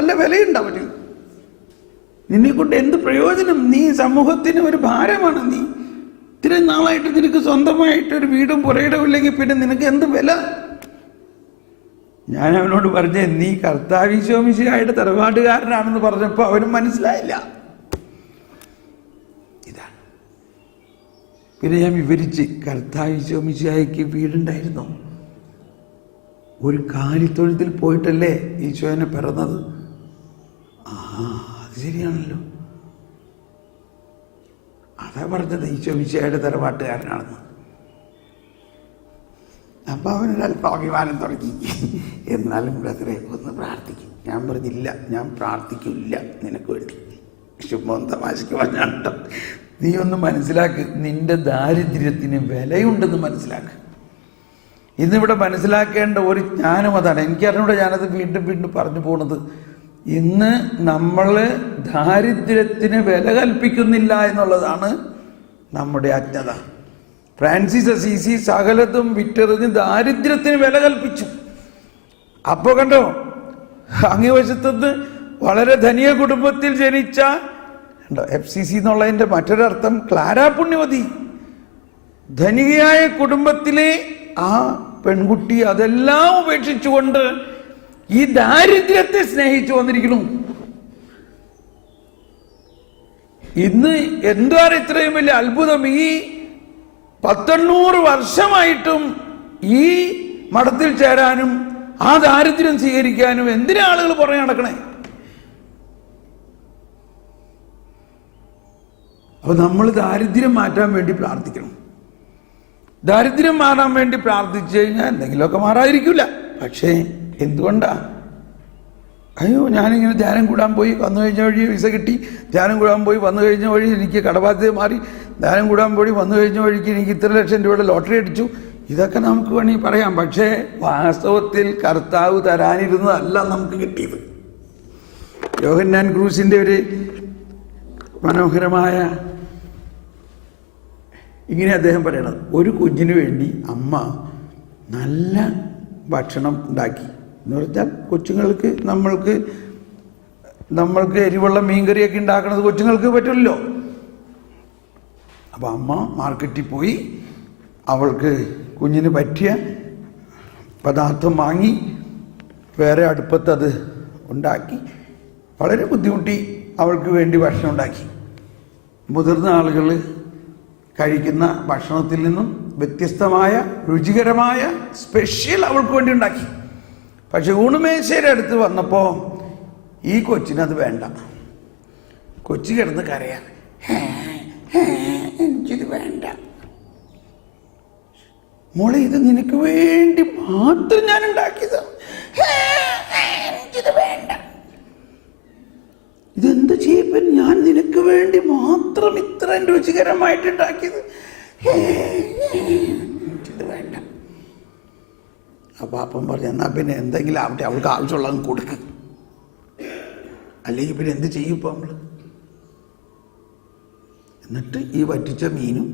വല്ല വിലയുണ്ടാവും? നിന്നെ കൊണ്ട് എന്ത് പ്രയോജനം? നീ സമൂഹത്തിന് ഒരു ഭാരമാണ്. നീ ഇത്രയും നാളായിട്ട് നിനക്ക് സ്വന്തമായിട്ടൊരു വീടും പുരയിടവും ഇല്ലെങ്കിൽ പിന്നെ നിനക്ക് എന്ത് വില? ഞാൻ അവനോട് പറഞ്ഞേ, നീ കർത്താവ് ഈശോ മിശിഹായുടെ തറവാട്ടുകാരനാണെന്ന് പറഞ്ഞപ്പോൾ അവനും മനസ്സിലായില്ല. ഇതാണ്. പിന്നെ ഞാൻ വിവരിച്ച്, കർത്താവ് ഈശോ മിശിഹായ്ക്ക് വീടുണ്ടായിരുന്നു. ഒരു കാലിത്തൊഴുത്തിൽ പോയിട്ടല്ലേ ഈശോനെ പിറന്നത്. അത് ശരിയാണല്ലോ. അതാ പറഞ്ഞത് ഈശോ മിശിഹായുടെ തറവാട്ടുകാരനാണെന്ന്. അപ്പം അവനൊരല്പം അഭിമാനം തുടങ്ങി. എന്നാലും ബ്രദറെ ഒന്ന് പ്രാർത്ഥിക്കും. ഞാൻ പറഞ്ഞില്ല, ഞാൻ പ്രാർത്ഥിക്കില്ല നിനക്ക് വേണ്ടി. ശുഭം തമാശയ്ക്ക് പറഞ്ഞാട്ടോ. നീ ഒന്ന് മനസ്സിലാക്ക്, നിന്റെ ദാരിദ്ര്യത്തിന് വിലയുണ്ടെന്ന് മനസ്സിലാക്ക്. ഇന്നിവിടെ മനസ്സിലാക്കേണ്ട ഒരു ജ്ഞാനം അതാണ്. എനിക്കറിഞ്ഞൂടെ, ഞാനത് വീണ്ടും വീണ്ടും പറഞ്ഞു പോണത്. ഇന്ന് നമ്മൾ ദാരിദ്ര്യത്തിന് വില കൽപ്പിക്കുന്നില്ല എന്നുള്ളതാണ് നമ്മുടെ അജ്ഞത. ഫ്രാൻസിസ് അസീസി സകലതും വിറ്റെറിഞ്ഞ് ദാരിദ്ര്യത്തിന് വില കൽപ്പിച്ചു. അപ്പോൾ കണ്ടോ, അങ്ങേ വശത്തുനിന്ന് വളരെ ധനിക കുടുംബത്തിൽ ജനിച്ച FCC എന്നുള്ളതിൻ്റെ മറ്റൊരർത്ഥം ക്ലാര പുണ്യവതി, ധനികയായ കുടുംബത്തിലെ ആ പെൺകുട്ടി അതെല്ലാം ഉപേക്ഷിച്ചുകൊണ്ട് ഈ ദാരിദ്ര്യത്തെ സ്നേഹിച്ചു വന്നിരിക്കുന്നു. ഇന്ന് എന്താണ് ഇത്രയും വലിയ അത്ഭുതം? ഈ 100 വർഷമായിട്ടും ഈ മഠത്തിൽ ചേരാനും ആ ദാരിദ്ര്യം സ്വീകരിക്കാനും എന്തിനാ ആളുകൾ പുറകെ നടക്കണേ? അപ്പൊ നമ്മൾ ദാരിദ്ര്യം മാറ്റാൻ വേണ്ടി പ്രാർത്ഥിക്കണം. ദാരിദ്ര്യം മാറാൻ വേണ്ടി പ്രാർത്ഥിച്ചു കഴിഞ്ഞാൽ എന്തെങ്കിലുമൊക്കെ മാറാതിരിക്കില്ല. പക്ഷേ എന്തുകൊണ്ടാ? അയ്യോ, ഞാനിങ്ങനെ ധ്യാനം കൂടാൻ പോയി, വന്നു കഴിഞ്ഞ വഴി വിസ കിട്ടി, ധ്യാനം കൂടാൻ പോയി വന്നു കഴിഞ്ഞ വഴി എനിക്ക് കടബാധ്യത മാറി, ധ്യാനം കൂടാൻ പോയി വന്നു കഴിഞ്ഞ വഴിക്ക് എനിക്ക് ഇത്ര ലക്ഷം രൂപയുടെ ലോട്ടറി അടിച്ചു. ഇതൊക്കെ നമുക്ക് വേണമെങ്കിൽ പറയാം. പക്ഷേ വാസ്തവത്തിൽ കർത്താവ് തരാനിരുന്നതല്ല നമുക്ക് കിട്ടിയത്. യോഹന്നാൻ ക്രൂസിൻ്റെ ഒരു മനോഹരമായ ഇങ്ങനെ അദ്ദേഹം പറയണത്, ഒരു കുഞ്ഞിന് വേണ്ടി അമ്മ നല്ല ഭക്ഷണം ഉണ്ടാക്കി. എന്ന് പറഞ്ഞാൽ കൊച്ചുങ്ങൾക്ക് നമ്മൾക്ക് എരിവുള്ള മീൻകറിയൊക്കെ ഉണ്ടാക്കുന്നത് കൊച്ചുങ്ങൾക്ക് പറ്റില്ലല്ലോ. അപ്പം അമ്മ മാർക്കറ്റിൽ പോയി അവൾക്ക് കുഞ്ഞിന് പറ്റിയ പദാർത്ഥം വാങ്ങി വേറെ അടുപ്പത്ത് അത് ഉണ്ടാക്കി വളരെ ബുദ്ധിമുട്ടി അവൾക്ക് വേണ്ടി ഭക്ഷണം ഉണ്ടാക്കി. മുതിർന്ന ആളുകൾ കഴിക്കുന്ന ഭക്ഷണത്തിൽ നിന്നും വ്യത്യസ്തമായ രുചികരമായ സ്പെഷ്യൽ അവൾക്ക് വേണ്ടി ഉണ്ടാക്കി. പക്ഷെ ഊണുമേശയുടെ അടുത്ത് വന്നപ്പോൾ ഈ കൊച്ചിനത് വേണ്ട. കൊച്ചി കിടന്ന് കരയാൻ, എനിക്കിത് വേണ്ട. മോളെ, ഇത് നിനക്ക് വേണ്ടി മാത്രം ഞാൻ ഉണ്ടാക്കിയത്, എനിക്കിത് വേണ്ട. ഇതെന്ത് ചെയ്യപ്പൻ, ഞാൻ നിനക്ക് വേണ്ടി മാത്രം ഇത്രയും രുചികരമായിട്ട് ഉണ്ടാക്കിയത്, എനിക്കിത് വേണ്ട. അപ്പം അപ്പം പറഞ്ഞു, എന്നാൽ പിന്നെ എന്തെങ്കിലും ആവട്ടെ, അവൾക്ക് ആവശ്യമുള്ളത് കൊടുക്ക്, അല്ലെങ്കിൽ പിന്നെ എന്ത് ചെയ്യും ഇപ്പം നമ്മൾ? എന്നിട്ട് ഈ വറ്റിച്ച മീനും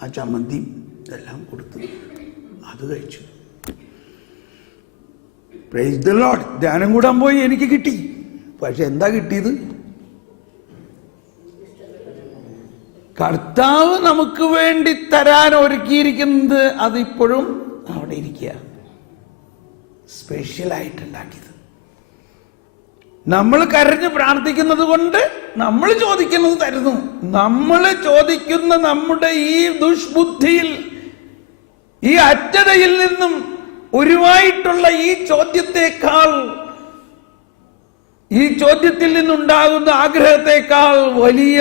ആ ചമ്മന്തിയും ഇതെല്ലാം കൊടുത്ത് അത് കഴിച്ചു. Praise the Lord. ധ്യാനം കൂടാൻ പോയി, എനിക്ക് കിട്ടി. പക്ഷെ എന്താ കിട്ടിയത്? കർത്താവ് നമുക്ക് വേണ്ടി തരാൻ ഒരുക്കിയിരിക്കുന്നത് അതിപ്പോഴും അവിടെ ഇരിക്കുക, സ്പെഷ്യലായിട്ടുണ്ടാക്കിയത്. നമ്മൾ കരഞ്ഞ് പ്രാർത്ഥിക്കുന്നത് കൊണ്ട് നമ്മൾ ചോദിക്കുന്നത് തരുന്നു. നമ്മൾ ചോദിക്കുന്ന നമ്മുടെ ഈ ദുഷ്ബുദ്ധിയിൽ, ഈ അജ്ഞതയിൽ നിന്നും ഉരുവായിട്ടുള്ള ഈ ചോദ്യത്തിൽ നിന്നുണ്ടാകുന്ന ആഗ്രഹത്തെക്കാൾ വലിയ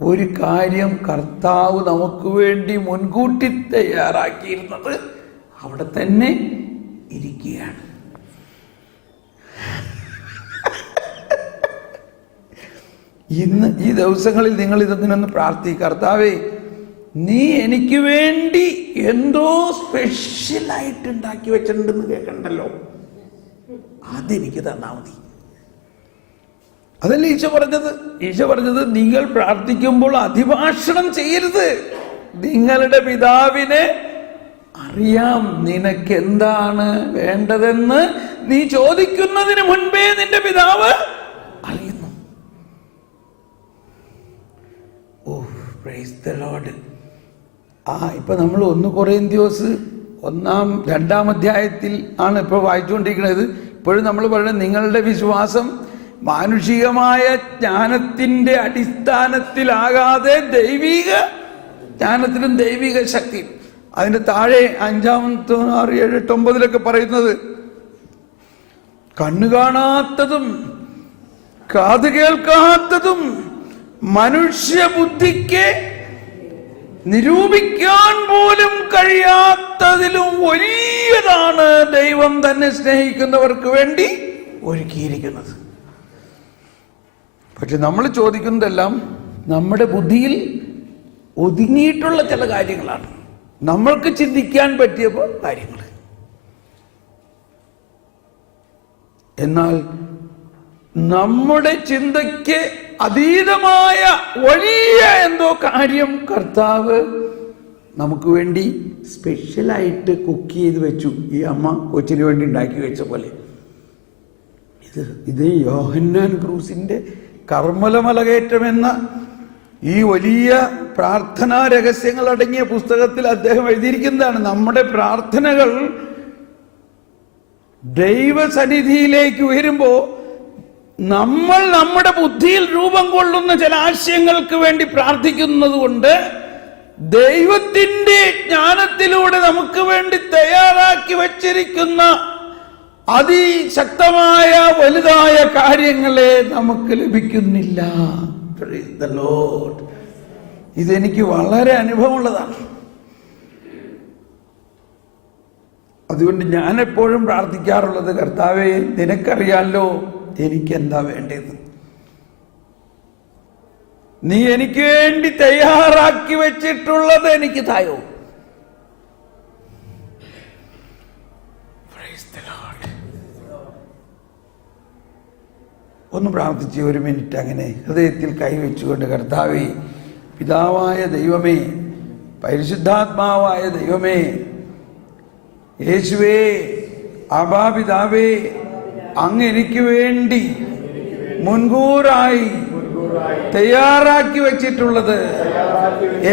ഒരു കാര്യം കർത്താവ് നമുക്ക് വേണ്ടി മുൻകൂട്ടി തയ്യാറാക്കിയിരുന്നത് അവിടെ തന്നെ ഇരിക്കുകയാണ്. ഇന്ന് ഈ ദിവസങ്ങളിൽ നിങ്ങൾ ഇതൊന്നിനൊന്ന് പ്രാർത്ഥിക്കുക. കർത്താവേ, നീ എനിക്ക് വേണ്ടി എന്തോ സ്പെഷ്യലായിട്ട് ഉണ്ടാക്കി വെച്ചിട്ടുണ്ടെന്ന് കേൾക്കണ്ടല്ലോ, അതെനിക്ക് തന്നാ മതി. അതല്ലേ ഈശോ പറഞ്ഞത്? ഈശോ പറഞ്ഞത്, നിങ്ങൾ പ്രാർത്ഥിക്കുമ്പോൾ അതിഭാഷണം ചെയ്യരുത്, നിങ്ങളുടെ പിതാവിനെ അറിയാം നിനക്ക് എന്താണ് വേണ്ടതെന്ന് നീ ചോദിക്കുന്നതിന് മുൻപേ നിന്റെ പിതാവ് അറിയുന്നു. ഓ പ്രൈസ് ദി ലോർഡ്. ഇപ്പൊ നമ്മൾ 1 കൊറിന്ത്യൻസ് 2-ാം അധ്യായത്തിൽ ആണ് ഇപ്പോൾ വായിച്ചുകൊണ്ടിരിക്കുന്നത്. ഇപ്പോഴും നമ്മൾ പറയുന്നത് നിങ്ങളുടെ വിശ്വാസം മാനുഷികമായ ജ്ഞാനത്തിന്റെ അടിസ്ഥാനത്തിലാകാതെ ദൈവിക ജ്ഞാനത്തിലും ദൈവിക ശക്തിയും. അതിന്റെ താഴെ 5-ാമത്തെ 6, 7, 8, 9 പറയുന്നത് കണ്ണു കാണാത്തതും കാത് കേൾക്കാത്തതും മനുഷ്യബുദ്ധിക്ക് നിരൂപിക്കാൻ പോലും കഴിയാത്തതിലും വലിയതാണ് ദൈവം തന്നെ സ്നേഹിക്കുന്നവർക്ക് വേണ്ടി ഒരുക്കിയിരിക്കുന്നത്. പക്ഷെ നമ്മൾ ചോദിക്കുന്നതെല്ലാം നമ്മുടെ ബുദ്ധിയിൽ ഒതുങ്ങിയിട്ടുള്ള ചില കാര്യങ്ങളാണ്, നമ്മൾക്ക് ചിന്തിക്കാൻ പറ്റിയ കാര്യങ്ങൾ. എന്നാൽ നമ്മുടെ ചിന്തയ്ക്ക് അതീതമായ വലിയ എന്തോ കാര്യം കർത്താവ് നമുക്ക് വേണ്ടി സ്പെഷ്യലായിട്ട് കുക്ക് ചെയ്ത് വെച്ചു. ഈ അമ്മ കൊച്ചിന് വേണ്ടി ഉണ്ടാക്കി വെച്ച പോലെ ഇത് യോഹന്നാൻ ക്രൂസിന്റെ കർമ്മലമലകയറ്റം എന്ന ഈ വലിയ പ്രാർത്ഥനാ രഹസ്യങ്ങൾ അടങ്ങിയ പുസ്തകത്തിൽ അദ്ദേഹം എഴുതിയിരിക്കുന്നതാണ്. നമ്മുടെ പ്രാർത്ഥനകൾ ദൈവസന്നിധിയിലേക്ക് ഉയരുമ്പോൾ നമ്മൾ നമ്മുടെ ബുദ്ധിയിൽ രൂപം കൊള്ളുന്ന ചില ആശയങ്ങൾക്ക് വേണ്ടി പ്രാർത്ഥിക്കുന്നത് കൊണ്ട് ദൈവത്തിന്റെ ജ്ഞാനത്തിലൂടെ നമുക്ക് വേണ്ടി തയ്യാറാക്കി വച്ചിരിക്കുന്ന അതിശക്തമായ വലുതായ കാര്യങ്ങളെ നമുക്ക് ലഭിക്കുന്നില്ല. Praise the Lord. ഇതെനിക്ക് വളരെ അനുഭവമുള്ളതാണ്. അതുകൊണ്ട് ഞാൻ എപ്പോഴും പ്രാർത്ഥിക്കാറുള്ളത്, കർത്താവേ നിനക്കറിയാലോ എനിക്കെന്താ വേണ്ടത്, നീ എനിക്ക് വേണ്ടി തയ്യാറാക്കി വെച്ചിട്ടുള്ളത് എനിക്ക് തായോ. ഒന്ന് പ്രാർത്ഥിച്ച് 1 മിനിറ്റ് അങ്ങനെ ഹൃദയത്തിൽ കൈവച്ചുകൊണ്ട്, കർത്താവേ പിതാവായ ദൈവമേ, പരിശുദ്ധാത്മാവായ ദൈവമേ, യേശുവേ, ആബാ പിതാവേ, അങ്ങ് എനിക്ക് വേണ്ടി മുൻകൂറായി തയ്യാറാക്കി വെച്ചിട്ടുള്ളത്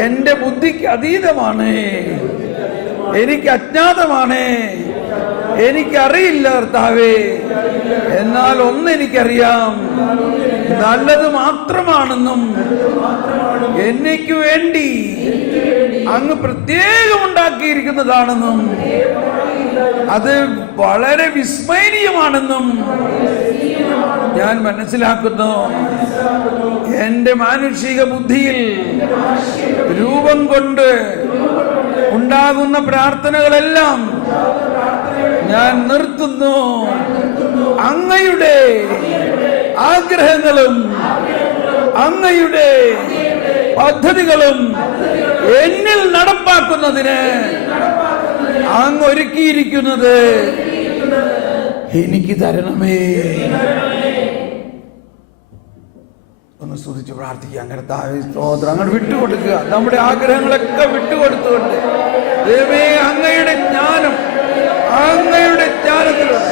എന്റെ ബുദ്ധിക്ക് അതീതമാണ്, എനിക്ക് അജ്ഞാതമാണ്, എനിക്കറിയില്ല കർത്താവേ. എന്നാൽ ഒന്നെനിക്കറിയാം, നല്ലത് മാത്രമാണെന്നും എനിക്ക് വേണ്ടി അങ്ങ് പ്രത്യേകം ഉണ്ടാക്കിയിരിക്കുന്നതാണെന്നും അത് വളരെ വിസ്മരണീയമാണെന്നും ഞാൻ മനസ്സിലാക്കുന്നു. എന്റെ മാനുഷിക ബുദ്ധിയിൽ രൂപം കൊണ്ട് ഉണ്ടാകുന്ന പ്രാർത്ഥനകളെല്ലാം ഞാൻ നിർത്തുന്നു. അങ്ങയുടെ ആഗ്രഹങ്ങളും അങ്ങയുടെ പദ്ധതികളും എന്നിൽ നടപ്പാക്കുന്നതിന് അങ്ങ് ഒരുക്കിയിരിക്കുന്നത് എനിക്ക് തരണമേ. ഒന്ന് സ്തുതിച്ച് പ്രാർത്ഥിക്കുക. കർത്താവേ സ്തോത്രം. അങ്ങോട്ട് വിട്ടുകൊടുക്കുക. നമ്മുടെ ആഗ്രഹങ്ങളൊക്കെ വിട്ടുകൊടുത്തുകൊണ്ട്, ദൈവമേ അങ്ങയുടെ ജ്ഞാനം, അങ്ങയുടെ ജ്ഞാനത്തിലൂടെ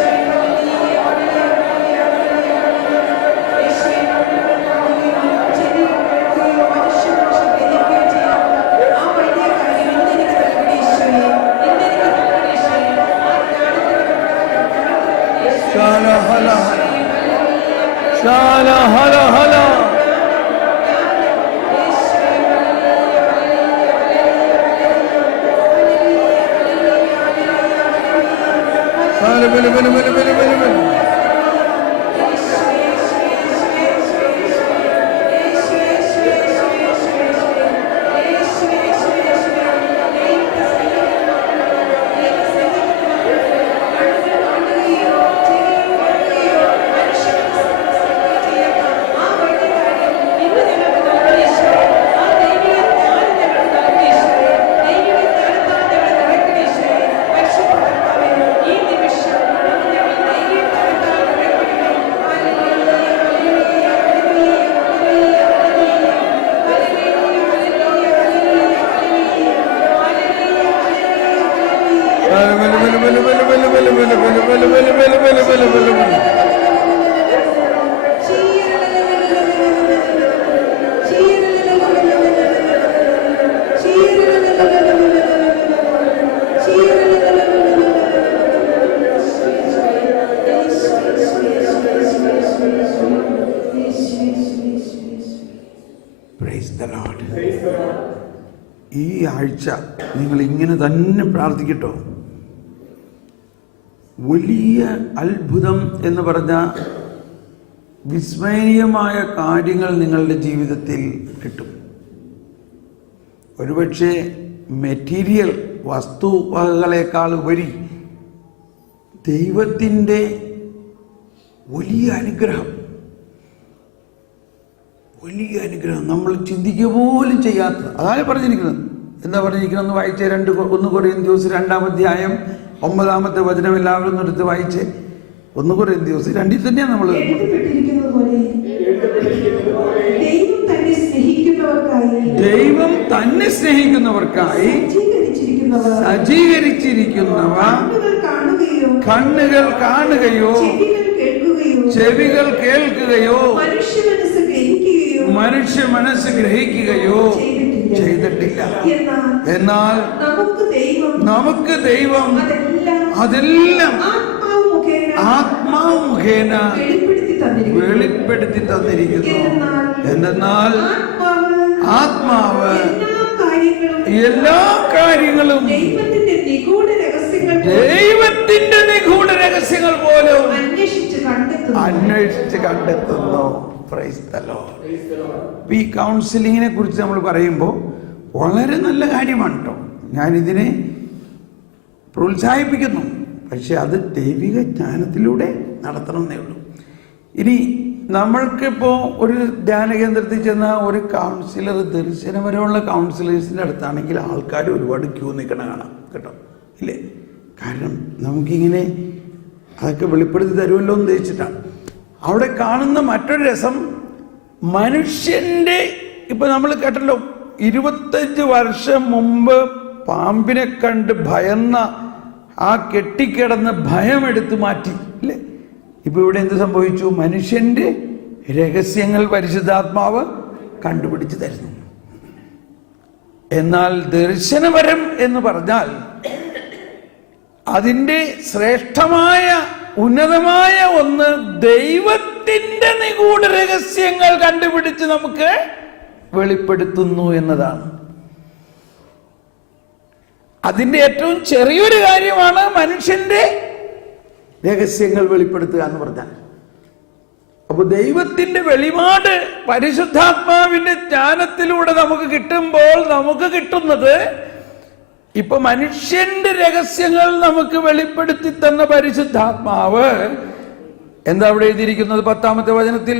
Shala hala hala. Shala bele bele bele bele bele bele. ഈ ആഴ്ച നിങ്ങൾ ഇങ്ങനെ തന്നെ പ്രാർത്ഥിക്കട്ടോ. വലിയ അത്ഭുതം എന്ന് പറഞ്ഞ വിസ്മരണീയമായ കാര്യങ്ങൾ നിങ്ങളുടെ ജീവിതത്തിൽ കിട്ടും. ഒരുപക്ഷെ മെറ്റീരിയൽ വസ്തുവകകളെക്കാൾ ഉപരി ദൈവത്തിൻ്റെ വലിയ അനുഗ്രഹം നമ്മൾ ചിന്തിക്കുക പോലും ചെയ്യാത്ത, അതാണ് പറഞ്ഞിരിക്കുന്നത്. എന്താ പറഞ്ഞിരിക്കുന്നത്? ഒന്ന് വായിച്ചേ. 1 കൊരിന്ത്യർ 2-ാം അധ്യായം 9-ാമത്തെ വചനം എല്ലാവരും ഒന്ന് എടുത്ത് വായിച്ചേ. 1 കൊരിന്ത്യർ 2 തന്നെയാണ് നമ്മൾ ദൈവം തന്നെ സ്നേഹിക്കുന്നവർക്കായി സജ്ജീകരിച്ചിരിക്കുന്നവ കണ്ണുകൾ കാണുകയോ ചെവികൾ കേൾക്കുകയോ മനുഷ്യ മനസ്സ് ഗ്രഹിക്കുകയോ ചെയ്തിട്ടില്ല. എന്നാൽ നമുക്ക് ദൈവം അതെല്ലാം ആത്മാവ് മുഖേന വെളിപ്പെടുത്തി തന്നിരിക്കുന്നു. എന്നാൽ ആത്മാവ് എല്ലാ കാര്യങ്ങളും ദൈവത്തിന്റെ നിഗൂഢ രഹസ്യങ്ങൾ പോലും അന്വേഷിച്ച് കണ്ടെത്തുന്നു. Praise the Lord. ഈ കൗൺസിലിങ്ങിനെ കുറിച്ച് നമ്മൾ പറയുമ്പോൾ വളരെ നല്ല കാര്യമാണ് കേട്ടോ. ഞാനിതിനെ പ്രോത്സാഹിപ്പിക്കുന്നു. പക്ഷെ അത് ദൈവിക ജ്ഞാനത്തിലൂടെ നടത്തണമെന്നേ ഉള്ളൂ. ഇനി നമ്മൾക്കിപ്പോൾ ഒരു ധ്യാന കേന്ദ്രത്തിൽ ചെന്ന ഒരു കൗൺസിലർ, ദർശനപരമുള്ള കൗൺസിലേഴ്സിൻ്റെ അടുത്താണെങ്കിൽ ആൾക്കാർ ഒരുപാട് ക്യൂ നിൽക്കണ കാണാം കേട്ടോ, ഇല്ലേ? കാരണം നമുക്കിങ്ങനെ അതൊക്കെ വെളിപ്പെടുത്തി തരുമല്ലോ എന്ന് ഉദ്ദേശിച്ചിട്ടാണ്. അവിടെ കാണുന്ന മറ്റൊരു രസം, മനുഷ്യൻ്റെ ഇപ്പം നമ്മൾ കേട്ടല്ലോ, 25 വർഷം മുമ്പ് പാമ്പിനെ കണ്ട് ഭയന്ന ആ കെട്ടിക്കിടന്ന് ഭയമെടുത്ത് മാറ്റി, അല്ലേ? ഇപ്പൊ ഇവിടെ എന്ത് സംഭവിച്ചു? മനുഷ്യന്റെ രഹസ്യങ്ങൾ പരിശുദ്ധാത്മാവ് കണ്ടുപിടിച്ച് തരുന്നു. എന്നാൽ ദർശനപരം എന്ന് പറഞ്ഞാൽ അതിൻ്റെ ശ്രേഷ്ഠമായ ഉന്നതമായ ഒന്ന് ദൈവത്തിന്റെ നിഗൂഢ രഹസ്യങ്ങൾ കണ്ടുപിടിച്ച് നമുക്ക് വെളിപ്പെടുത്തുന്നു എന്നതാണ്. അതിൻ്റെ ഏറ്റവും ചെറിയൊരു കാര്യമാണ് മനുഷ്യന്റെ രഹസ്യങ്ങൾ വെളിപ്പെടുത്തുക എന്ന് പറഞ്ഞാൽ. അപ്പൊ ദൈവത്തിന്റെ വെളിപാട് പരിശുദ്ധാത്മാവിന്റെ ജ്ഞാനത്തിലൂടെ നമുക്ക് കിട്ടുമ്പോൾ നമുക്ക് കിട്ടുന്നത്, ഇപ്പൊ മനുഷ്യന്റെ രഹസ്യങ്ങൾ നമുക്ക് വെളിപ്പെടുത്തി തന്ന പരിശുദ്ധാത്മാവ് എന്താ അവിടെ എഴുതിയിരിക്കുന്നത്? 10-ാമത്തെ വചനത്തിൽ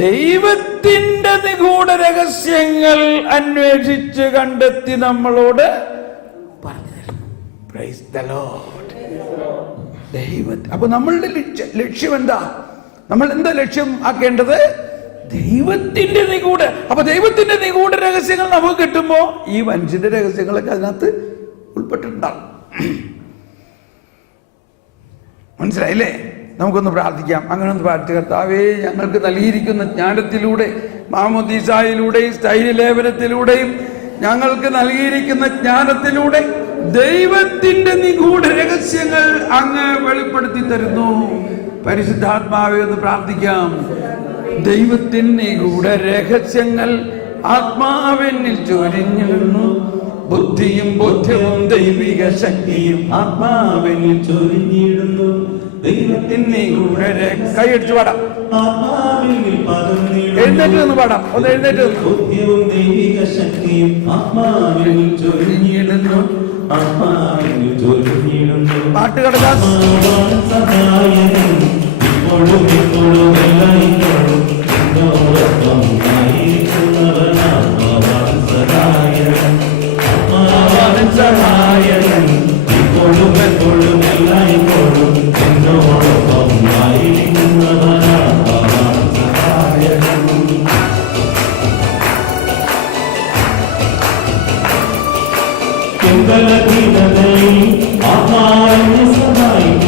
ദൈവത്തിന്റെ നിഗൂഢ രഹസ്യങ്ങൾ അന്വേഷിച്ച് കണ്ടെത്തി നമ്മളോട് പറഞ്ഞു തരുന്നു. Praise the Lord. അപ്പൊ നമ്മളുടെ ലക്ഷ്യം എന്താ? നമ്മൾ എന്താ ലക്ഷ്യം ആക്കേണ്ടത്? ദൈവത്തിന്റെ നിഗൂഢ. അപ്പൊ ദൈവത്തിന്റെ നിഗൂഢ രഹസ്യങ്ങൾ നമുക്ക് കിട്ടുമ്പോ ഈ മനുഷ്യന്റെ രഹസ്യങ്ങളൊക്കെ അതിനകത്ത് ഉൾപ്പെട്ടിട്ടുണ്ടാവും. മനസ്സിലായില്ലേ? നമുക്കൊന്ന് പ്രാർത്ഥിക്കാം. അങ്ങനെ ഒന്ന് പ്രാർത്ഥിച്ച കർത്താവേ, ഞങ്ങൾക്ക് നൽകിയിരിക്കുന്ന ജ്ഞാനത്തിലൂടെ, മാമോദീസായിലൂടെയും സ്ഥൈര്യലേപനത്തിലൂടെയും ഞങ്ങൾക്ക് നൽകിയിരിക്കുന്ന ജ്ഞാനത്തിലൂടെ ദൈവത്തിന്റെ നിഗൂഢ രഹസ്യങ്ങൾ അങ്ങ് വെളിപ്പെടുത്തി തരുന്നു. പരിശുദ്ധാത്മാവെ ഒന്ന് പ്രാർത്ഥിക്കാം. ദൈവത്തിന്റെ നിഗൂഢ രഹസ്യങ്ങൾ ആത്മാവെന്നിൽ ചൊരിഞ്ഞിടുന്നു. ബുദ്ധിയും ബോധ്യവും ദൈവിക ശക്തിയും ആത്മാവെന്നിൽ ചൊരിഞ്ഞിടുന്നു. ദൈവത്തിന്റെ നിഗൂഢ കൈയടിച്ചു പാടാം. എഴുന്നേറ്റ് നിന്ന് പാടാം. ഒന്ന് എഴുന്നേറ്റ്. ബുദ്ധിയും ദൈവിക ശക്തിയും ആത്മാവെന്നിൽ ചൊരിഞ്ഞിടുന്നു. പാട്ട് കടലാസ് ആത്മാവിനെ സഹായിക്കും.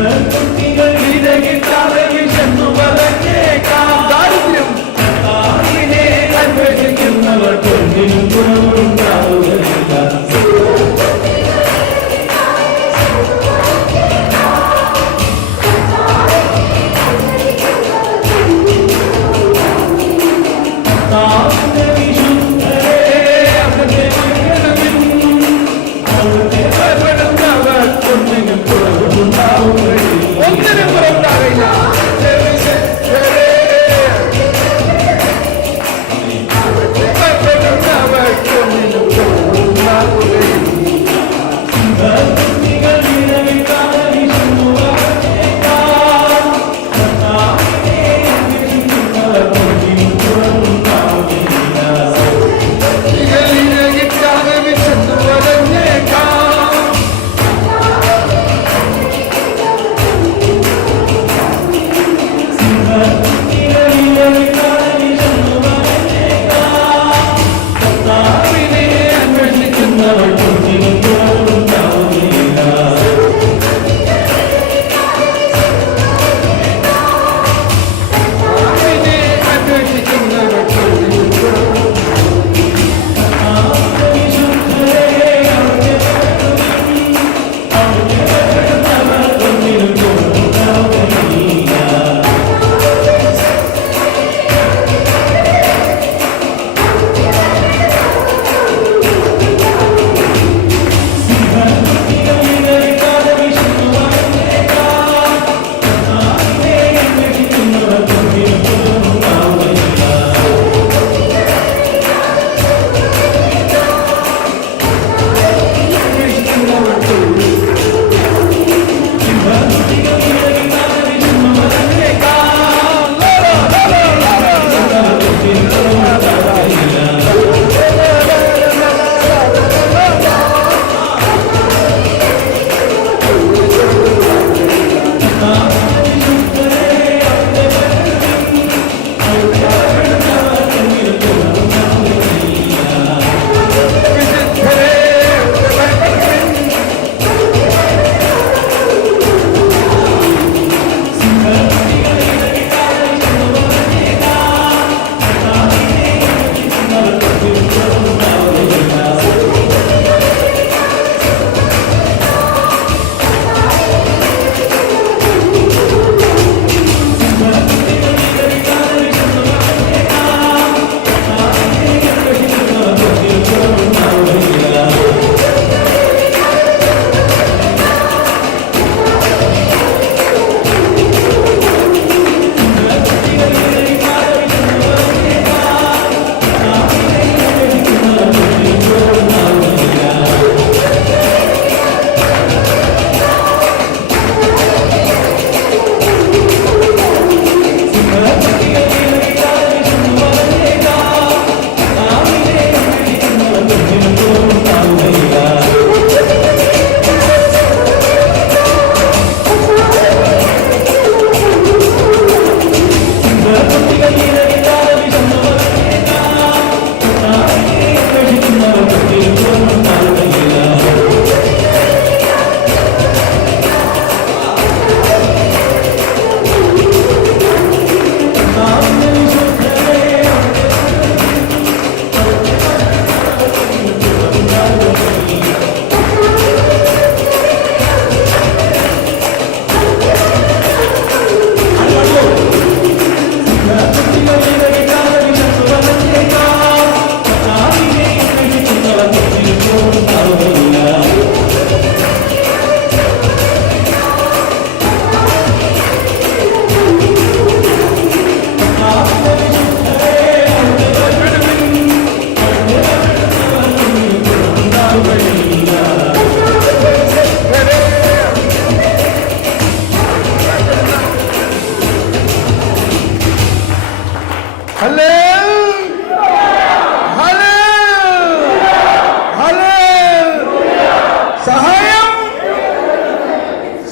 ഇരകിട്ടാതെ വിശന്നു വലഞ്ഞേക്കാം. ദാരിദ്ര്യം അന്വേഷിക്കുന്നവർ കൊണ്ടിനും കുറവുണ്ടാവുകയില്ല. ഒന്നിനും കുറവുണ്ടാകില്ല.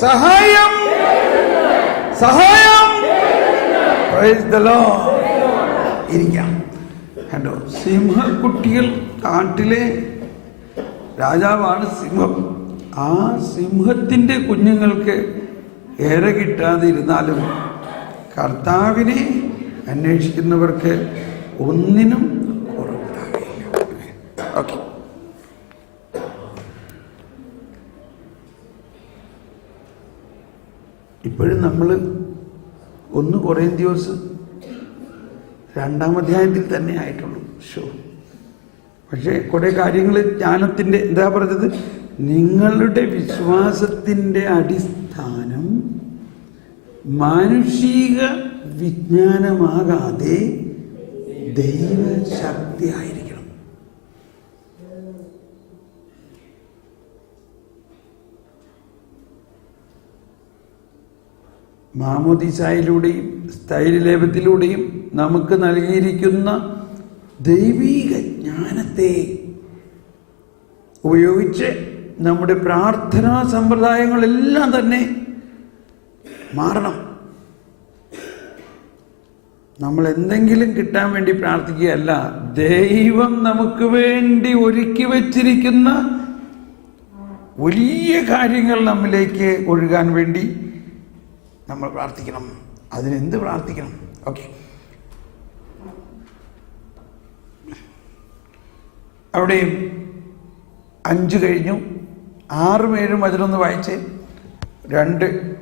സഹായം സഹായം. Praise the Lord. ഇരിക്കാം. കണ്ടോ, സിംഹക്കുട്ടികൾ, കാട്ടിലെ രാജാവാണ് സിംഹം. ആ സിംഹത്തിൻ്റെ കുഞ്ഞുങ്ങൾക്ക് ഏറെ കിട്ടാതിരുന്നാലും കർത്താവിനെ അന്വേഷിക്കുന്നവർക്ക് ഒന്നിനും കുറവുണ്ടാകില്ല. ഓക്കെ, ഇപ്പോഴും നമ്മൾ 1 കൊറിന്ത്യൻസ് 2-ാം അധ്യായത്തിൽ തന്നെ ആയിട്ടുള്ളൂ. പക്ഷേ കുറേ കാര്യങ്ങൾ ജ്ഞാനത്തിൻ്റെ എന്താ പറഞ്ഞത്, നിങ്ങളുടെ വിശ്വാസത്തിൻ്റെ അടിസ്ഥാനം മാനുഷിക വിജ്ഞാനമാകാതെ ദൈവശക്തി ആയിരിക്കണം. മാമോദീസായിലൂടെയും സ്ഥൈര്യലേപത്തിലൂടെയും നമുക്ക് നൽകിയിരിക്കുന്ന ദൈവീക ജ്ഞാനത്തെ ഉപയോഗിച്ച് നമ്മുടെ പ്രാർത്ഥനാ സമ്പ്രദായങ്ങളെല്ലാം തന്നെ മാറണം. നമ്മൾ എന്തെങ്കിലും കിട്ടാൻ വേണ്ടി പ്രാർത്ഥിക്കുകയല്ല, ദൈവം നമുക്ക് വേണ്ടി ഒരുക്കി വച്ചിരിക്കുന്ന വലിയ കാര്യങ്ങൾ നമ്മിലേക്ക് ഒഴുകാൻ വേണ്ടി നമ്മൾ പ്രാർത്ഥിക്കണം. അതിനെന്ത് പ്രാർത്ഥിക്കണം? ഓക്കെ, അവിടെയും 5 കഴിഞ്ഞു. 6ഉം 7ഉം വചനമൊന്ന് വായിച്ച്.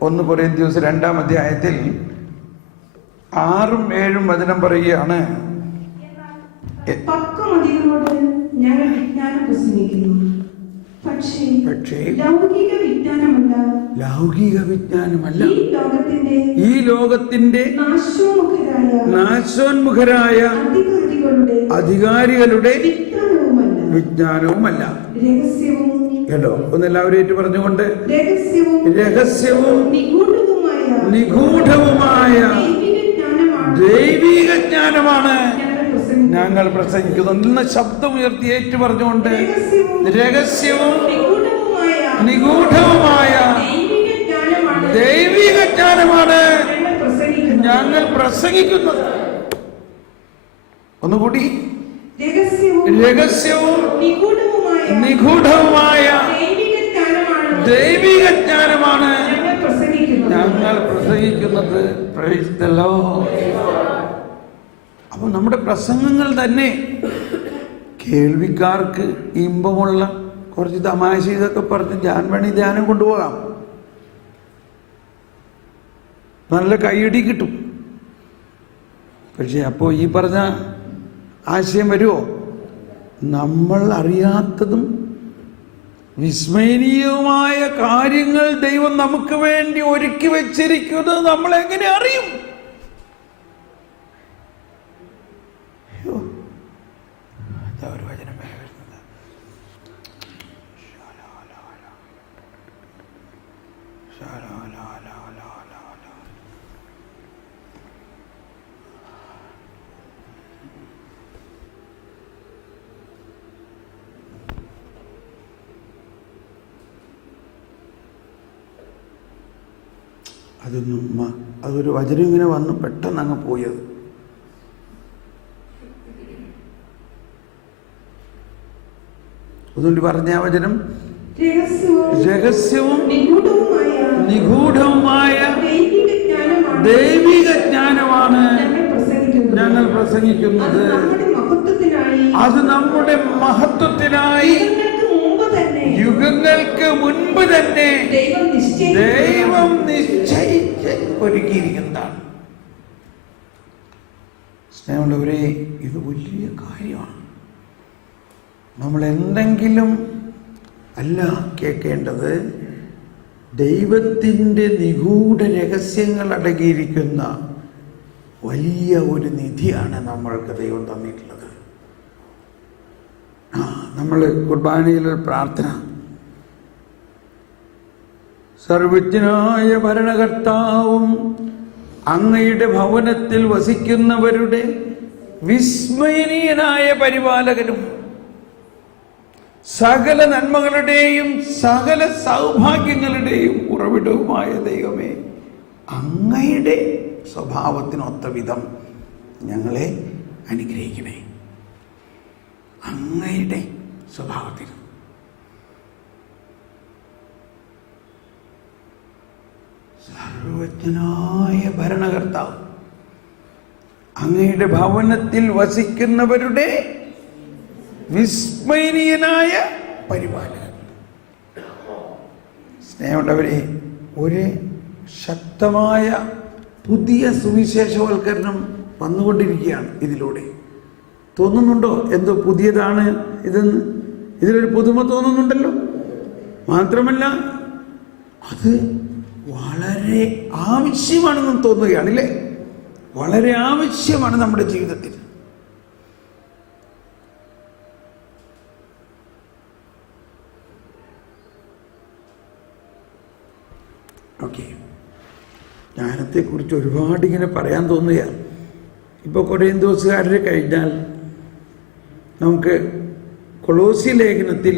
1 കൊരിന്ത്യൻസ് 2-ാം അധ്യായത്തിൽ 6ഉം 7ഉം വചനം പറയുകയാണ്. ഞങ്ങൾ വിജ്ഞാനം പ്രസംഗിക്കുന്നു, പക്ഷേ ലൗകിക വിജ്ഞാനമല്ല, ഈ ലോകത്തിന്റെ നാശോന്മുഖരായ അധികാരികളുടെ വിജ്ഞാനവുമല്ല. കേട്ടോ, ഒന്നെല്ലാവരും ഏറ്റു പറഞ്ഞുകൊണ്ട്, രഹസ്യവും നിഗൂഢവുമായ ദൈവിക ജ്ഞാനമാണ് ഞങ്ങൾ പ്രസംഗിക്കുന്നത്. ഇന്ന് ശബ്ദം ഉയർത്തി ഏറ്റു പറഞ്ഞുകൊണ്ട്, രഹസ്യവും നിഗൂഢവുമായ ദൈവിക ജ്ഞാനമാണ് ഞങ്ങൾ പ്രസംഗിക്കുന്നത്. ഒന്നുകൂടി, രഹസ്യവും നിഗൂഢവുമായ ദൈവിക ജ്ഞാനമാണ് ഞങ്ങൾ പ്രസംഗിക്കുന്നത്. Praise the Lord. അപ്പോൾ നമ്മുടെ പ്രസംഗങ്ങൾ തന്നെ കേൾവിക്കാർക്ക് ഇമ്പമുള്ള കുറച്ച് തമാശ ഇതൊക്കെ പറഞ്ഞ് ധ്യാനം കൊണ്ടുപോകാം, നല്ല കൈയടി കിട്ടും. പക്ഷെ അപ്പോൾ ഈ പറഞ്ഞ ആശയം വരുമോ? നമ്മൾ അറിയാത്തതും വിസ്മരണീയവുമായ കാര്യങ്ങൾ ദൈവം നമുക്ക് വേണ്ടി ഒരുക്കി വെച്ചിരിക്കുന്നത് നമ്മൾ എങ്ങനെ അറിയും? ഒരു വചനം വരുന്നത്, അതൊരു വചനം ഇങ്ങനെ വന്ന് പെട്ടെന്ന് അങ്ങ് പോയത്. അതുകൊണ്ട് പറഞ്ഞ ആ വചനം, രഹസ്യവും നിഗൂഢവുമായ ദൈവിക ജ്ഞാനമാണ് ഞങ്ങൾ പ്രസംഗിക്കുന്നത്. അത് നമ്മുടെ മഹത്വത്തിനായി യുഗങ്ങൾക്ക് മുൻപ് തന്നെ ദൈവം നിശ്ചയിച്ച് ഒരുക്കിയിരിക്കുന്നതാണ്. സ്നേഹമുള്ളവരെ, ഇത് വലിയ കാര്യമാണ്. നമ്മൾ എന്തെങ്കിലും അല്ല കേൾക്കേണ്ടത്, ദൈവത്തിൻ്റെ നിഗൂഢ രഹസ്യങ്ങൾ അടങ്ങിയിരിക്കുന്ന വലിയ ഒരു നിധിയാണ് നമ്മൾക്ക് ദൈവം തന്നിട്ടുള്ളത്. നമ്മൾ കുർബാനയിലൊരു പ്രാർത്ഥന, സർവജ്ഞനായ ഭരണകർത്താവും അങ്ങയുടെ ഭവനത്തിൽ വസിക്കുന്നവരുടെ വിസ്മയനീയനായ പരിപാലകനും സകല നന്മകളുടെയും സകല സൗഭാഗ്യങ്ങളുടെയും ഉറവിടവുമായ ദൈവമേ, അങ്ങയുടെ സ്വഭാവത്തിനൊത്ത വിധം ഞങ്ങളെ അനുഗ്രഹിക്കണേ. അങ്ങയുടെ സ്വഭാവത്തിന് സർവജ്ഞനായ ഭരണകർത്താവ്, അങ്ങയുടെ ഭവനത്തിൽ വസിക്കുന്നവരുടെ വിസ്മയനീയനായ പരിപാലകൻ. സ്നേഹമുള്ളവരെ, ഒരു ശക്തമായ പുതിയ സുവിശേഷവൽക്കരണം വന്നുകൊണ്ടിരിക്കുകയാണ് ഇതിലൂടെ. തോന്നുന്നുണ്ടോ എന്തോ പുതിയതാണ് ഇതെന്ന്? ഇതിലൊരു പുതുമ തോന്നുന്നുണ്ടല്ലോ. മാത്രമല്ല അത് വളരെ ആവശ്യമാണെന്ന് തോന്നുകയാണല്ലേ. വളരെ ആവശ്യമാണ് നമ്മുടെ ജീവിതത്തിൽ. ഓക്കെ, ജ്ഞാനത്തെക്കുറിച്ച് ഒരുപാട് ഇങ്ങനെ പറയാൻ തോന്നുകയാണ്. ഇപ്പോൾ കൊരിന്ത്യക്കാരെ കഴിഞ്ഞാൽ നമുക്ക് കൊളോസ്യ ലേഖനത്തിൽ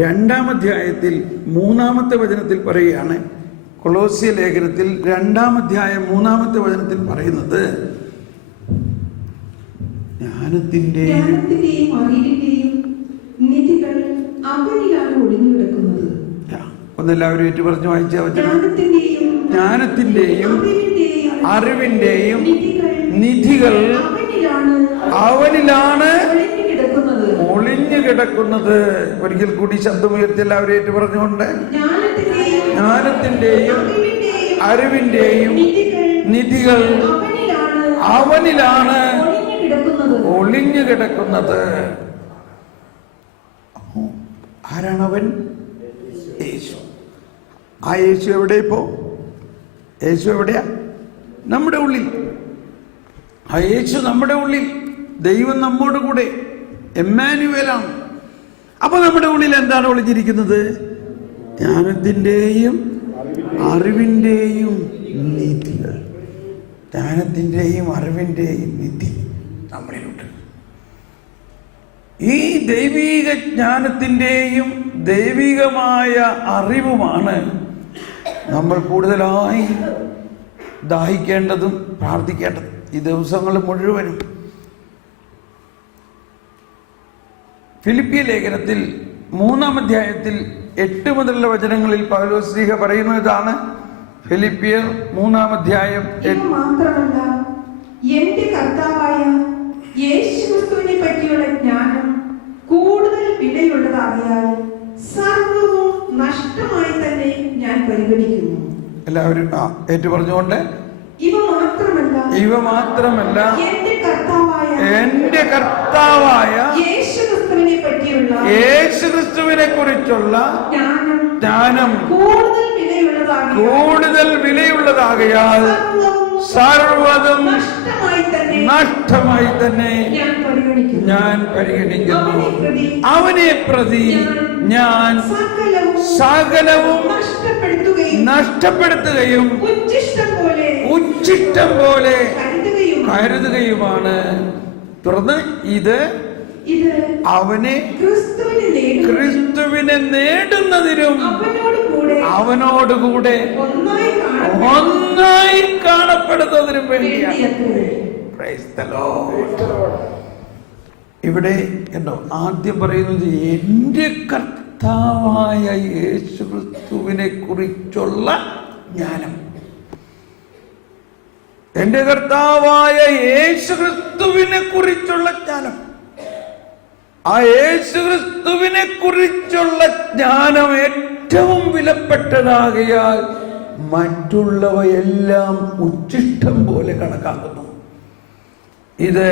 2-ാം അധ്യായത്തിൽ 3-ാമത്തെ വചനത്തിൽ പറയുകയാണ്. കൊളോസ്യ ലേഖനത്തിൽ 2-ാം അധ്യായം 3-ാമത്തെ വചനത്തിൽ പറയുന്നത്, ജ്ഞാനത്തിന്റെയും അറിവിന്റെയും നിധികൾ അവനിലാണ് ഒളിഞ്ഞുകിടക്കുന്നത്. ഒന്നെല്ലാവരും ഏറ്റു പറഞ്ഞു വായിച്ച ജ്ഞാനത്തിന്റെയും അറിവിന്റെയും നിധികൾ അവനിലാണ് ഒളിഞ്ഞു കിടക്കുന്നത്. ഒരിക്കൽ കൂടി ശബ്ദമുയർത്തി എല്ലാവരും ഏറ്റു പറഞ്ഞുകൊണ്ട്, ജ്ഞാനത്തിന്റെയും അറിവിന്റെയും നിധികൾ അവനിലാണ് ഒളിഞ്ഞു കിടക്കുന്നത്. ആരാണവൻ? യേശു. ആ യേശു എവിടെ? ഇപ്പോ യേശു എവിടെയാ? നമ്മുടെ ഉള്ളിൽ. ആ യേശു നമ്മുടെ ഉള്ളിൽ. ദൈവം നമ്മോട് കൂടെ, എമ്മാനുവേലാണ്. അപ്പൊ നമ്മുടെ ഉള്ളിൽ എന്താണ് ഒളിഞ്ഞിരിക്കുന്നത്? ജ്ഞാനത്തിന്റെയും അറിവിന്റെയും നിധികൾ. ജ്ഞാനത്തിന്റെയും അറിവിന്റെയും നിധി നമ്മളിലുണ്ട്. ഈ ദൈവീക ജ്ഞാനത്തിന്റെയും ദൈവികമായ അറിവുമാണ് നമ്മൾ കൂടുതലായി ദാഹിക്കേണ്ടതും പ്രാർത്ഥിക്കേണ്ടതും ഈ ദിവസങ്ങൾ മുഴുവനും. ഫിലിപ്പിയ ലേഖനത്തിൽ 3-ാം അധ്യായത്തിൽ 8 മുതലുള്ള വചനങ്ങളിൽ പൗലോസ് ശ്ലീഹ പറയുന്ന ഇതാണ്. ഫിലിപ്പിയർ 3-ാം അധ്യായം. മാത്രമല്ല, എന്റെ കർത്താവായ യേശുക്രിസ്തുവിനെ പറ്റിയുള്ള ജ്ഞാനം കൂടുതൽ വിലയുള്ളതാകിയാൽ സർവ്വവും നഷ്ടമായി തന്നെ ഞാൻ പരിഗണിക്കുന്നു. എല്ലാവരും ഏറ്റു പറഞ്ഞുകൊണ്ട്, ഇവ മാത്രമല്ല എന്റെ കർത്താവായ യേശുക്രിസ്തുവിനെ കുറിച്ചുള്ള ജ്ഞാനം കൂടുതൽ വിലയുള്ളതാകയാൽ സർവ്വതും നഷ്ടമായി തന്നെ ഞാൻ പരിഗണിക്കുന്നു. അവനെ പ്രതി ഞാൻ സകലവും നഷ്ടപ്പെടുത്തുകയും ഉച്ഛിഷ്ടം പോലെ കരുതുകയുമാണ്. തുടർന്ന് ഇത് അവനെ ക്രിസ്തുവിനെ നേടുന്നതിനും അവനോടുകൂടെ ഒന്നായി കാണപ്പെടുന്നതിനും വേണ്ടിയാണ്. ഇവിടെ കണ്ടോ, ആദ്യം പറയുന്നത് എന്റെ കർത്താവായ യേശുക്രിസ്തുവിനെ കുറിച്ചുള്ള ജ്ഞാനം. എന്റെ കർത്താവായ യേശുക്രിസ്തുവിനെ കുറിച്ചുള്ള ജ്ഞാനം. ആ യേശുക്രിസ്തുവിനെ കുറിച്ചുള്ള ജ്ഞാനം ഏറ്റവും വിലപ്പെട്ടതാകയാൽ മറ്റുള്ളവയെല്ലാം ഉച്ഛിഷ്ടം പോലെ കണക്കാക്കുന്നു. ഇത്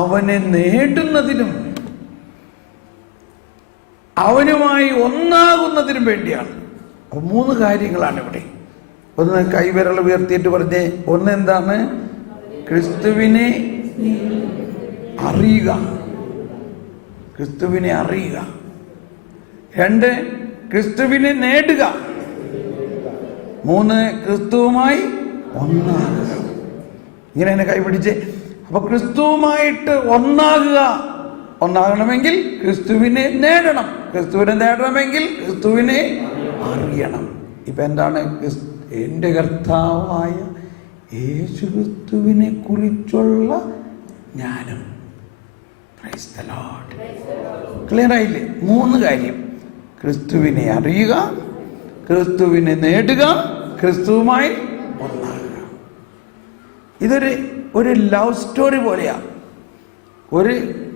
അവനെ നേടുന്നതിനും അവനുമായി ഒന്നാകുന്നതിനും വേണ്ടിയാണ്. അപ്പൊ 3 കാര്യങ്ങളാണ് ഇവിടെ. ഒന്ന്, കൈവിരൽ ഉയർത്തിയിട്ട് പറഞ്ഞേ. ഒന്ന് എന്താണ്? ക്രിസ്തുവിനെ അറിയുക. ക്രിസ്തുവിനെ അറിയുക. 2, ക്രിസ്തുവിനെ നേടുക. 3, ക്രിസ്തുവുമായി ഒന്നാകുക. ഇങ്ങനെ തന്നെ കൈപിടിച്ച്. അപ്പൊ ക്രിസ്തുവുമായിട്ട് ഒന്നാകുക. ഒന്നാകണമെങ്കിൽ ക്രിസ്തുവിനെ നേടണം. ക്രിസ്തുവിനെ നേടണമെങ്കിൽ ക്രിസ്തുവിനെ അറിയണം. ഇപ്പൊ എന്താണ്? എന്റെ കർത്താവായ യേശുക്രിസ്തുവിനെ കുറിച്ചുള്ള ജ്ഞാനം. Praise the Lord. ക്ലിയർ ആയില്ലേ? 3 കാര്യം. ക്രിസ്തുവിനെ അറിയുക, ക്രിസ്തുവിനെ നേടുക, ക്രിസ്തുവുമായി ഒന്നാകുക. ഒരു ലവ് സ്റ്റോറി പോലെയാണ്, ഒരു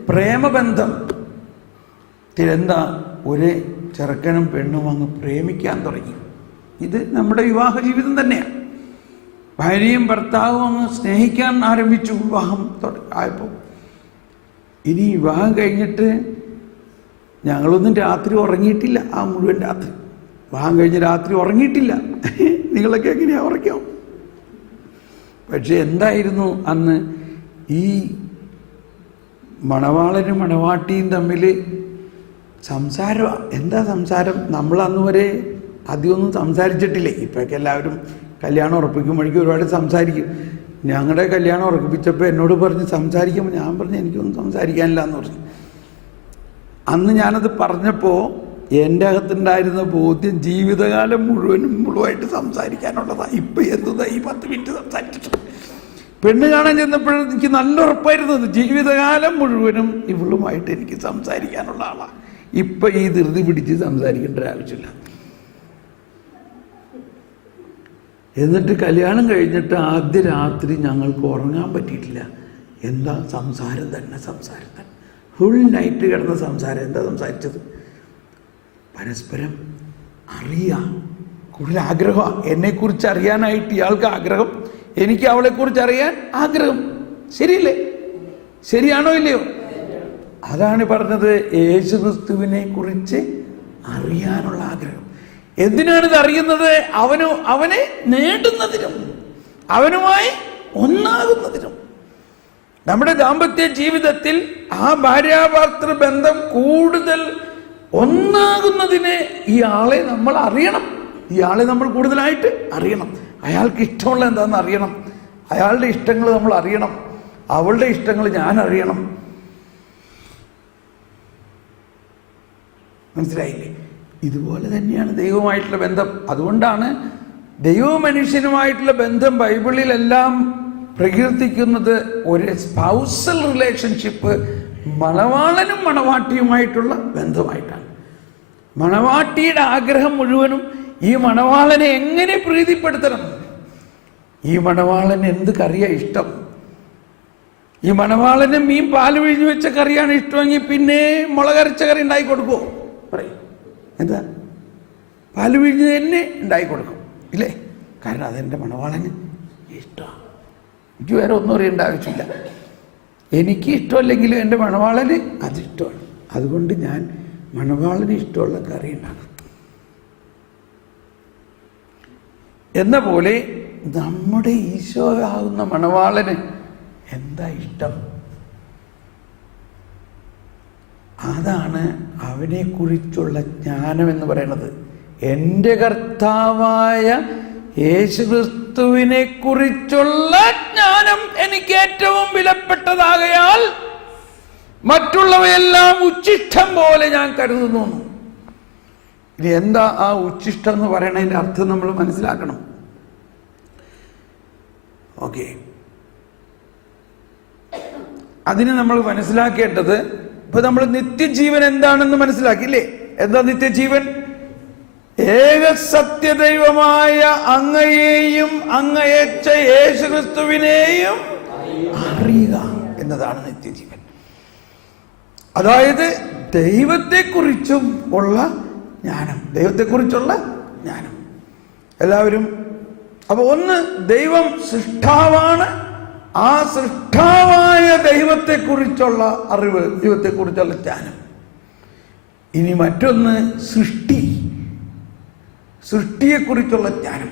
പ്രേമബന്ധം. എന്താ, ഒരു ചെറുക്കനും പെണ്ണും അങ്ങ് പ്രേമിക്കാൻ തുടങ്ങി. ഇത് നമ്മുടെ വിവാഹ ജീവിതം തന്നെയാണ്. ഭാര്യയും ഭർത്താവും അങ്ങ് സ്നേഹിക്കാൻ ആരംഭിച്ചു വിവാഹം ആയപ്പോൾ. ഇനി വിവാഹം കഴിഞ്ഞിട്ട് ഞങ്ങളൊന്നും രാത്രി ഉറങ്ങിയിട്ടില്ല. ആ മുഴുവൻ രാത്രി വിവാഹം കഴിഞ്ഞ് രാത്രി ഉറങ്ങിയിട്ടില്ല. നിങ്ങളൊക്കെ എങ്ങനെയാ ഉറക്കാം? പക്ഷെ എന്തായിരുന്നു അന്ന് ഈ മണവാളനും മണവാട്ടിയും തമ്മിൽ സംസാരമാണ്. എന്താ സംസാരം? നമ്മൾ അന്ന് വരെ അധികമൊന്നും സംസാരിച്ചിട്ടില്ലേ. ഇപ്പോഴൊക്കെ എല്ലാവരും കല്യാണം ഉറപ്പിക്കുമ്പോഴേക്കും ഒരുപാട് സംസാരിക്കും. ഞങ്ങളുടെ കല്യാണം ഉറപ്പിച്ചപ്പോൾ എന്നോട് പറഞ്ഞ് സംസാരിക്കുമ്പോൾ ഞാൻ പറഞ്ഞു എനിക്കൊന്നും സംസാരിക്കാനില്ല എന്ന് പറഞ്ഞു. അന്ന് ഞാനത് പറഞ്ഞപ്പോൾ എൻ്റെ അകത്തുണ്ടായിരുന്ന ബോധ്യം ജീവിതകാലം മുഴുവനായിട്ട് സംസാരിക്കാനുള്ളതാണ്. ഇപ്പം എന്താ ഈ 10 മിനിറ്റ് സംസാരിച്ചിട്ട്. പെണ്ണ് കാണാൻ ചെന്നപ്പോഴും എനിക്ക് നല്ല ഉറപ്പായിരുന്നത് ജീവിതകാലം മുഴുവനും ഇവളുമായിട്ട് എനിക്ക് സംസാരിക്കാനുള്ള ആളാണ്. ഇപ്പം ഈ ധൃതി പിടിച്ച് സംസാരിക്കേണ്ട ഒരാവശ്യമില്ല. എന്നിട്ട് കല്യാണം കഴിഞ്ഞിട്ട് ആദ്യ രാത്രി ഞങ്ങൾക്ക് ഉറങ്ങാൻ പറ്റിയിട്ടില്ല. എന്താ സംസാരം തന്നെ. ഫുൾ നൈറ്റ് കിടന്ന സംസാരം. എന്താ സംസാരിച്ചത്? പരസ്പരം അറിയാം. കൂടുതൽ ആഗ്രഹമാണ്. എന്നെക്കുറിച്ച് അറിയാനായിട്ട് ഇയാൾക്ക് ആഗ്രഹം, എനിക്ക് അവളെക്കുറിച്ച് അറിയാൻ ആഗ്രഹം. ശരിയല്ലേ? ശരിയാണോ ഇല്ലയോ? അതാണ് പറഞ്ഞത്, യേശുക്രിസ്തുവിനെ കുറിച്ച് അറിയാനുള്ള ആഗ്രഹം. എന്തിനാണിത് അറിയുന്നത്? അവനെ നേടുന്നതിനും അവനുമായി ഒന്നാകുന്നതിനും. നമ്മുടെ ദാമ്പത്യ ജീവിതത്തിൽ ആ ഭാര്യാഭർത്തൃ ബന്ധം കൂടുതൽ ഒന്നാകുന്നതിന് ഈ ആളെ നമ്മൾ അറിയണം. ഈ ആളെ നമ്മൾ കൂടുതലായിട്ട് അറിയണം. അയാൾക്ക് ഇഷ്ടമുള്ള എന്താണെന്ന് അറിയണം. അയാളുടെ ഇഷ്ടങ്ങൾ നമ്മൾ അറിയണം. അവളുടെ ഇഷ്ടങ്ങൾ ഞാൻ അറിയണം. മനസ്സിലായില്ലേ? ഇതുപോലെ തന്നെയാണ് ദൈവവുമായിട്ടുള്ള ബന്ധം. അതുകൊണ്ടാണ് ദൈവവും മനുഷ്യനുമായിട്ടുള്ള ബന്ധം ബൈബിളിലെല്ലാം പ്രകീർത്തിക്കുന്നത് ഒരു സ്പൗസൽ റിലേഷൻഷിപ്പ്, മണവാളനും മണവാട്ടിയുമായിട്ടുള്ള ബന്ധമായിട്ടാണ്. മണവാട്ടിയുടെ ആഗ്രഹം മുഴുവനും ഈ മണവാളനെ എങ്ങനെ പ്രീതിപ്പെടുത്തണം, ഈ മണവാളന് എന്ത് കറിയാണ് ഇഷ്ടം, ഈ മണവാളന് മീൻ പാല് പിഴിഞ്ഞു വെച്ച കറിയാണ് ഇഷ്ടമെങ്കിൽ പിന്നെ മുളകരച്ച കറി ഉണ്ടാക്കി കൊടുക്കുമോ? പറയും. എന്താ? പാല് പിഴിഞ്ഞ് തന്നെ ഉണ്ടാക്കി കൊടുക്കും ഇല്ലേ? കാരണം അതെൻ്റെ മണവാളന് ഇഷ്ടമാണ്. എനിക്ക് വേറെ ഒന്നും അറിയേണ്ട ആവശ്യമില്ല. എനിക്ക് ഇഷ്ടമല്ലെങ്കിലും എൻ്റെ മണവാളന് അതിഷ്ടമാണ്. അതുകൊണ്ട് ഞാൻ മണവാളന് ഇഷ്ടമുള്ള കറി ഉണ്ടാക്കും. എന്ന പോലെ നമ്മുടെ ഈശോ ആകുന്ന മണവാളന് എന്താ ഇഷ്ടം, അതാണ് അവനെക്കുറിച്ചുള്ള ജ്ഞാനം എന്ന് പറയുന്നത്. എൻ്റെ കർത്താവായ യേശുക്രിസ്തുവിനെ കുറിച്ചുള്ള ജ്ഞാനം എനിക്ക് ഏറ്റവും വിലപ്പെട്ടതാകയാൽ മറ്റുള്ളവയെല്ലാം ഉച്ഛിഷ്ടം പോലെ ഞാൻ കരുതുന്നു. ഇനി എന്താ ആ ഉച്ഛിഷ്ടം എന്ന് പറയണതിൻ്റെ അർത്ഥം നമ്മൾ മനസ്സിലാക്കണം. ഓക്കെ, അതിന് നമ്മൾ മനസ്സിലാക്കേണ്ടത്, ഇപ്പൊ നമ്മൾ നിത്യജീവൻ എന്താണെന്ന് മനസ്സിലാക്കില്ലേ? എന്താ നിത്യജീവൻ? ഏക സത്യദൈവമായ അങ്ങയെയും അങ്ങയച്ച യേശുക്രിസ്തുവിനെയും അറിയുക എന്നതാണ് നിത്യജീവൻ. അതായത് ദൈവത്തെക്കുറിച്ചും ഉള്ള ജ്ഞാനം, ദൈവത്തെക്കുറിച്ചുള്ള ജ്ഞാനം. എല്ലാവരും അപ്പൊ ഒന്ന്, ദൈവം സൃഷ്ടാവാണ്. ആ സൃഷ്ടാവായ ദൈവത്തെക്കുറിച്ചുള്ള അറിവ്, ദൈവത്തെക്കുറിച്ചുള്ള ജ്ഞാനം. ഇനി മറ്റൊന്ന് സൃഷ്ടിയെക്കുറിച്ചുള്ള ജ്ഞാനം.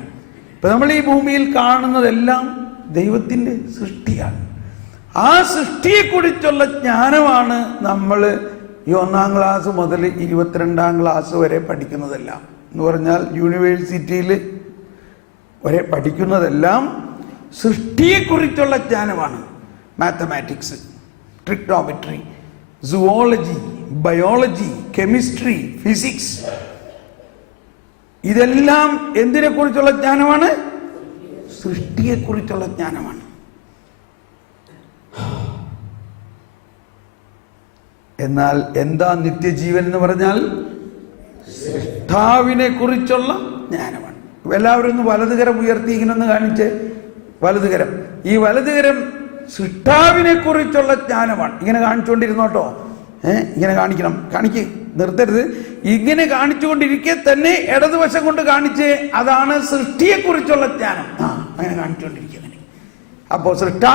ഇപ്പൊ നമ്മൾ ഈ ഭൂമിയിൽ കാണുന്നതെല്ലാം ദൈവത്തിൻ്റെ സൃഷ്ടിയാണ്. ആ സൃഷ്ടിയെക്കുറിച്ചുള്ള ജ്ഞാനമാണ് നമ്മൾ ഈ 1-ാം ക്ലാസ് മുതൽ 22-ാം ക്ലാസ് വരെ പഠിക്കുന്നതെല്ലാം. എന്ന് പറഞ്ഞാൽ യൂണിവേഴ്സിറ്റിയിൽ വരെ പഠിക്കുന്നതെല്ലാം സൃഷ്ടിയെക്കുറിച്ചുള്ള ജ്ഞാനമാണ്. Mathematics, trigonometry, zoology, biology, chemistry, physics, ഇതെല്ലാം എന്തിനെക്കുറിച്ചുള്ള ജ്ഞാനമാണ്? സൃഷ്ടിയെക്കുറിച്ചുള്ള ജ്ഞാനമാണ്. എന്നാൽ എന്താ നിത്യജീവൻ എന്ന് പറഞ്ഞാൽ? സൃഷ്ടാവിനെ കുറിച്ചുള്ള ജ്ഞാനമാണ്. എല്ലാവരും ഒന്ന് വലതുകരം ഉയർത്തി ഇങ്ങനെ ഒന്ന് കാണിച്ച്. വലതുകരം. ഈ വലതുകരം സൃഷ്ടാവിനെ കുറിച്ചുള്ള ജ്ഞാനമാണ്. ഇങ്ങനെ കാണിച്ചുകൊണ്ടിരുന്നോട്ടോ. ഇങ്ങനെ കാണിക്കണം. നിർത്തരുത്. ഇങ്ങനെ കാണിച്ചുകൊണ്ടിരിക്കെ തന്നെ ഇടതുവശം കൊണ്ട് കാണിച്ച് അതാണ് സൃഷ്ടിയെ കുറിച്ചുള്ള ജ്ഞാനം. അങ്ങനെ കാണിച്ചുകൊണ്ടിരിക്കുന്നത്. അപ്പോൾ സൃഷ്ടാ